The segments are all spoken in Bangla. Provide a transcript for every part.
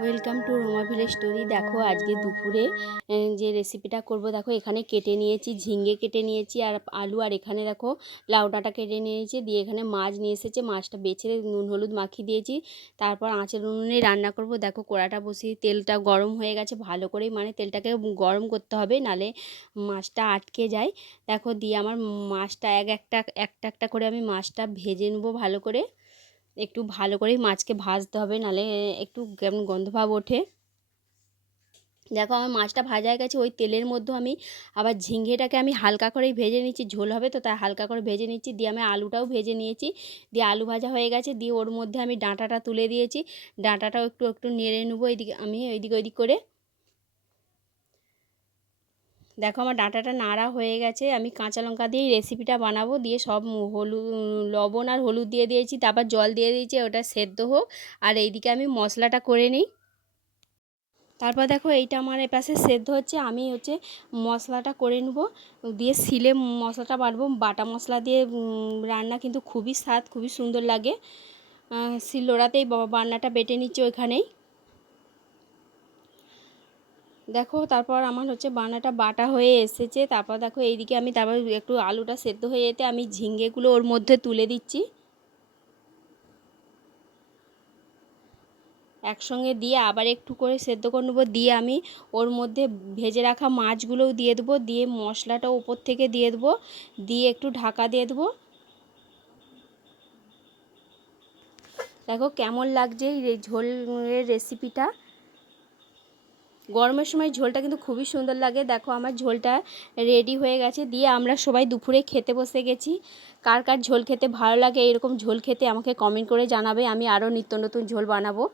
Welcome to Roma village story. দেখো, আজকে দুপুরে যে রেসিপিটা করব, দেখো, এখানে কেটে নিয়েছি ঝিঙ্গে কেটে নিয়েছি, আর আলু, আর এখানে দেখো লাউ ডাঁটা কেটে নিয়েছি, দিয়ে এখানে মাছ নিয়ে এসেছে, মাছটা বেছে নুন, হলুদ মাখিয়ে দিয়েছি, তারপর আঁচের উনুনে রান্না করব। দেখো, কড়াটা বসিয়ে তেলটা গরম হয়ে গেছে, ভালো করেই মানে তেলটাকে গরম করতে হবে, নালে মাছটা আটকে যায়। দেখো, দিয়ে আমার মাছটা এক একটা একটা একটা করে আমি মাছটা ভেজে নেব ভালো করে। একটু ভালো করেই মাছকে ভাজতে হবে, নালে একটু কেমন গন্ধভাব ওঠে। দেখো আমার মাছটা ভাজা হয়ে গেছে, ওই তেলের মধ্যে আমি আবার ঝিঙ্গেটাকে আমি হালকা করেই ভেজে নিচ্ছি, ঝোল হবে তো, তাই হালকা করে ভেজে নিচ্ছি, দিয়ে আমি আলুটাও ভেজে নিয়েছি। দিয়ে আলু ভাজা হয়ে গেছে, দিয়ে ওর মধ্যে আমি ডাঁটাটা তুলে দিয়েছি, ডাঁটাটাও একটু একটু নেড়ে নেব এইদিকে আমি ওইদিকে ওইদিক করে। দেখো আমার ডাঁটাটা নাড়া হয়ে গেছে, আমি কাঁচা লঙ্কা দিয়েই রেসিপিটা বানাবো। দিয়ে সব হলুদ লবণ আর হলুদ দিয়ে দিয়েছি, তারপর জল দিয়ে দিয়েছি ওটা সেদ্ধ হোক। আর এইদিকে আমি মশলাটা করে নিই। তারপর দেখো এইটা আমার এপাশে সেদ্ধ হচ্ছে, আমি হচ্ছে মশলাটা করে নেব। দিয়ে শিলে মশলাটা বাটবো, বাটা মশলা দিয়ে রান্না কিন্তু খুবই স্বাদ, খুবই সুন্দর লাগে। শিলনোড়াতেই বান্নাটা বেটে নিচ্ছি ওইখানেই। দেখো, তারপর আমার হচ্ছে বানাটা বাটা হয়ে এসেছে। তারপর দেখো, এইদিকে আমি তারপর একটু আলুটা সেদ্ধ হয়ে যেতে আমি ঝিঙ্গেগুলো ওর মধ্যে তুলে দিচ্ছি। একসঙ্গে দিয়ে আবার একটু করে সেদ্ধ করে নেব। দিয়ে আমি ওর মধ্যে ভেজে রাখা মাছগুলোও দিয়ে দেবো। দিয়ে মশলাটা উপর থেকে দিয়ে দেবো। দিয়ে একটু ঢাকা দিয়ে দেবো। দেখো, কেমন লাগছে এই ঝোলের রেসিপিটা গরমের সময় ঝোলটা কিন্তু খুবই সুন্দর লাগে। দেখো আমার ঝোলটা রেডি হয়ে গেছে। দিয়ে আমরা সবাই দুপুরে খেতে বসে গেছি। কার কার ঝোল খেতে ভালো লাগে, এরকম ঝোল খেতে আমাকে কমেন্ট করে জানাবে। আমি আরও নিত্য নতুন ঝোল বানাবো।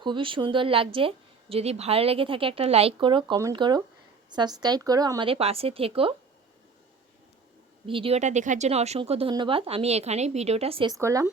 খুবই সুন্দর লাগছে। যদি ভালো লেগে থাকে একটা লাইক করো কমেন্ট করো সাবস্ক্রাইব করো, আমাদের পাশে থেকো। ভিডিওটা দেখার জন্য অসংখ্য ধন্যবাদ। আমি এখানেই ভিডিওটা শেষ করলাম।